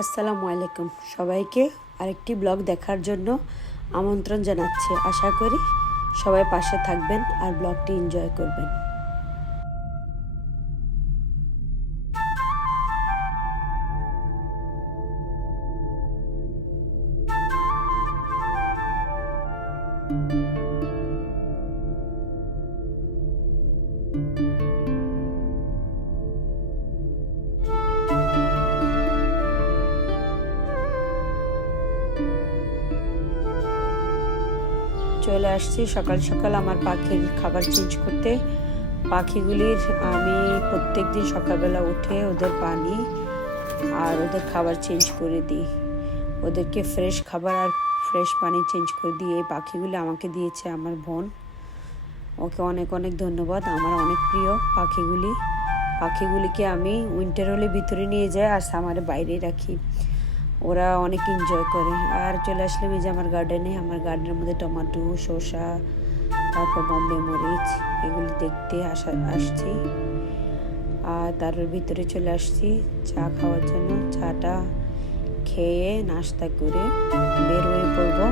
আসসালামু আলাইকুম সবাইকে আরেকটি ব্লগ দেখার জন্য আমন্ত্রণ জানাচ্ছি। আশা করি সবাই পাশে থাকবেন আর ব্লগটি এনজয় করবেন। চলে আসছি সকাল সকাল আমার পাখির খাবার চেঞ্জ করতে। পাখিগুলির আমি প্রত্যেক দিন সকালবেলা উঠে ওদের পানি আর ওদের খাবার চেঞ্জ করে দিই। ওদেরকে ফ্রেশ খাবার আর ফ্রেশ পানি চেঞ্জ করে দিই। এই পাখিগুলি আমাকে দিয়েছে আমার বোন, ওকে অনেক অনেক ধন্যবাদ। আমার অনেক প্রিয় পাখিগুলিকে আমি উইন্টার হলে ভিতরে নিয়ে যাই আর সামারে বাইরে রাখি, ওরা অনেক এনজয় করে। আর চলে আসলাম এই যে আমার গার্ডেনের মধ্যে টমেটো, শসা, তারপর বম্বে মরিচ এগুলি দেখতে আসছি। আর তার ভিতরে চলে আসছি চা খাওয়ার জন্য। চাটা খেয়ে নাস্তা করে বের হয়ে পড়বো,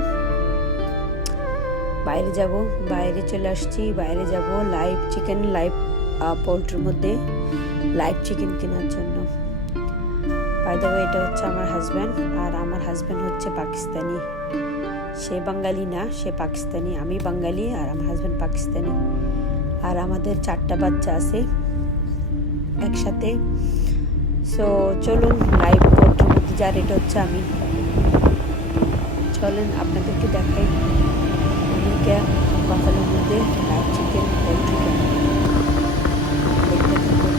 বাইরে চলে আসছি। বাইরে যাব লাইভ পোল্ট্রির মধ্যে লাইভ চিকেন কেনার জন্য। বাই দ্য ওয়ে, এটা হচ্ছে আমার হাজব্যান্ড, আর আমার হাজব্যান্ড হচ্ছে পাকিস্তানি। সে বাঙালি না, সে পাকিস্তানি। আমি বাঙালি আর আমার হাজব্যান্ড পাকিস্তানি। আর আমাদের 4টা বাচ্চা আছে একসাথে। সো চলুন লাইভ পোল্ট্রির মধ্যে যার, এটা হচ্ছে আমি। চলেন আপনাদেরকে দেখাই বাফালোর মধ্যে লাইভ চিকেন পোল্ট্রি কেন। দেখতে থাকুন।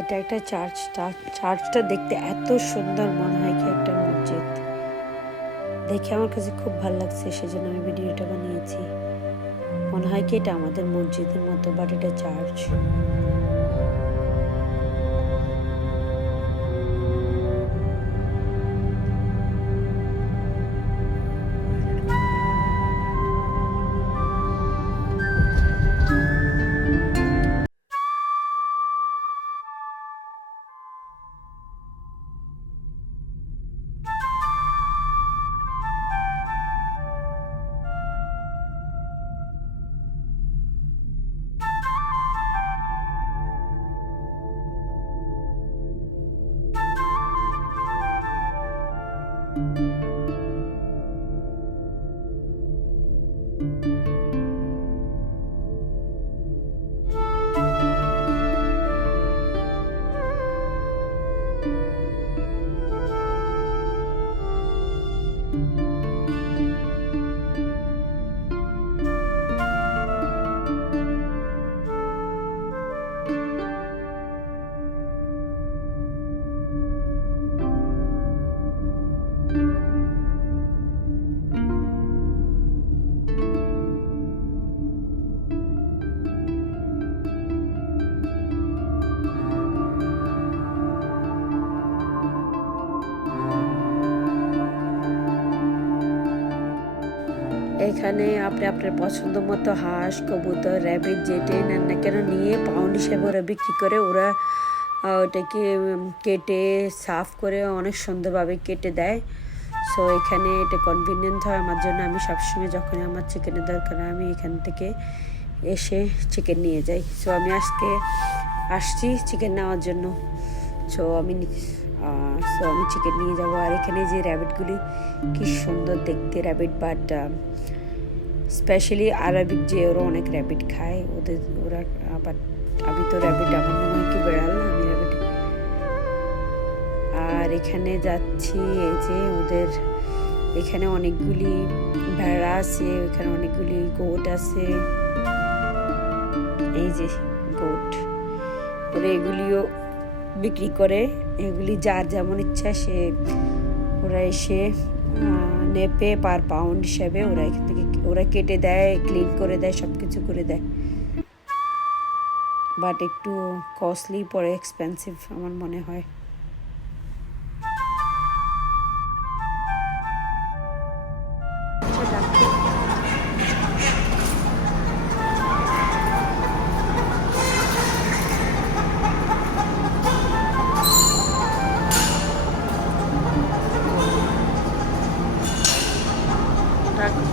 এটা একটা চার্চটা দেখতে এত সুন্দর, মনে হয় কি একটা মসজিদ। দেখে আমার কাছে খুব ভালো লাগছে, সেজন্য আমি ভিডিওটা বানিয়েছি। মনে হয় কি এটা আমাদের মসজিদের মতো, বাট এটা চার্চ। এখানে আপনি আপনার পছন্দ মতো হাঁস, কবুতর, র্যাবিট যেটাই নেন না কেন নিয়ে পাউন্ড হিসেবে ওরা বিক্রি করে। ওরা ওটাকে কেটে সাফ করে অনেক সুন্দরভাবে কেটে দেয়। সো এখানে এটা কনভিনিয়েন্ট হয় আমার জন্য। আমি সবসময় যখন আমার চিকেনের দরকার আমি এখান থেকে এসে চিকেন নিয়ে যাই। সো আমি আজকে আসছি চিকেন নেওয়ার জন্য। সো আমি চিকেন নিয়ে যাবো। আর এখানে যে র্যাবিটগুলি কি সুন্দর দেখতে, র্যাবিট, বাট স্পেশালি আরবিক যে ওরা অনেক র্যাবিট খায়, ওরা বাট আমি তো র্যাবিট, আমার মনে হয় কি বেড়াল, আমি র্যাবিট। আর এখানে যাচ্ছি এই যে ওদের এখানে অনেকগুলি ভেড়া আছে, এখানে অনেকগুলি গোট আছে। এই যে গোট, ওরা এগুলিও বিক্রি করে। এগুলি যার যেমন ইচ্ছা সে ওরা এসে নেপে পার পাউন্ড হিসাবে ওরা এখান থেকে ওরা কেটে দেয়, ক্লিন করে দেয়, সব কিছু করে দেয়। বাট একটু কস্টলি পড়ে, এক্সপেন্সিভ আমার মনে হয়।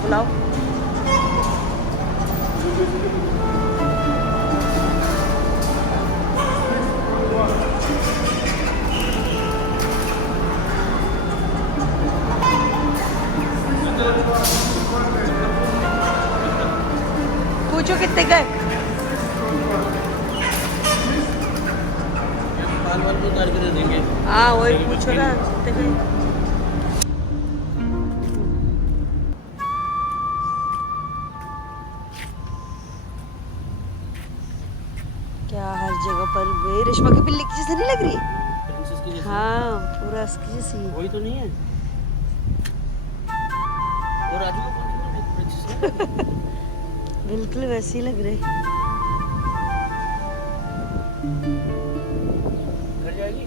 बुलाओ। पूछो कितने गए? हाँ वही पूछो ना कितने गए। क्या हर जगह पर रेशमा की बिल्ली की जैसे नहीं लग रही? हाँ पूरा उसकी जैसी। वही तो नहीं है? और राजू को बिल्कुल वैसी ही लग रही। घर जाएगी?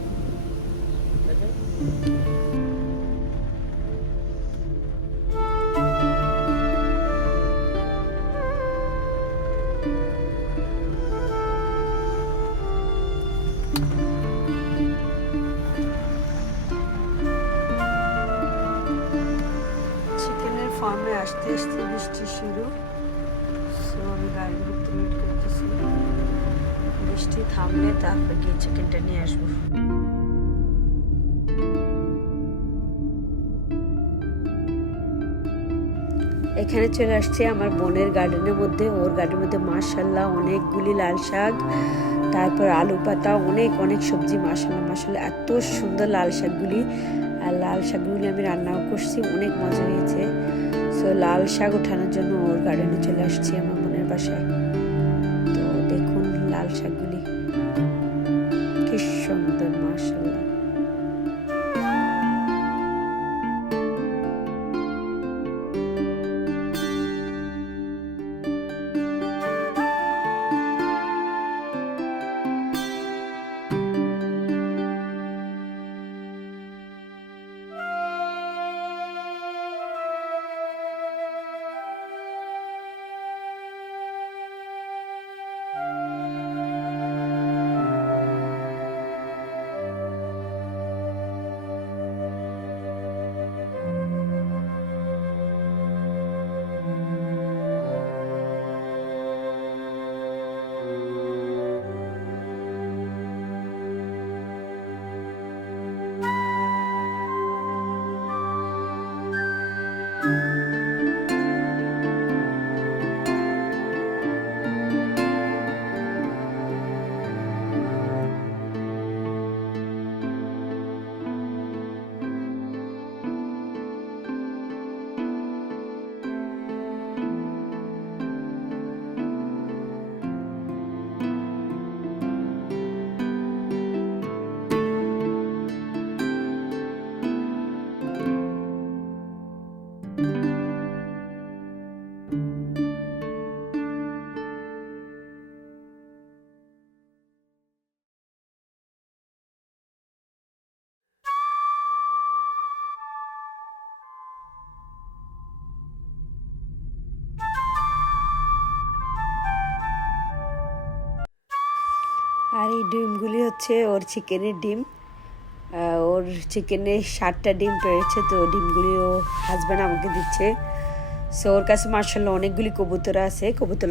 চিকেনের ফার্মে আসতে আসতে বৃষ্টি শুরু। সো আমি গাড়ির ভিতরে ওয়েট করতেছি, বৃষ্টি থামলে তারপর গিয়ে চিকেনটা নিয়ে আসবো। এখানে চলে আসছে আমার বোনের গার্ডেনের মধ্যে। ওর গার্ডেনের মধ্যে মাশাআল্লাহ অনেকগুলি লাল শাক, তারপর আলু পাতা, অনেক অনেক সবজি। মাশাআল্লাহ মাশাআল্লাহ এত সুন্দর লাল শাকগুলি। আর লাল শাকগুলি আমি রান্নাও করছি, অনেক মজা হয়েছে। সো লাল শাক ওঠানোর জন্য ওর গার্ডেনে চলে আসছি আমার বোনের বাসায়। তো দেখুন লাল শাকগুলি কি সুন্দর মাশাআল্লাহ। আর এই ডিমগুলি হচ্ছে ওর চিকেনের ডিম। ওর চিকেনের 7টা ডিম পেয়েছে, তো ডিমগুলি ও হাজব্যান্ড আমাকে দিচ্ছে। সো ওর কাছে মাশাআল্লাহ অনেকগুলি কবুতর আছে। কবুতর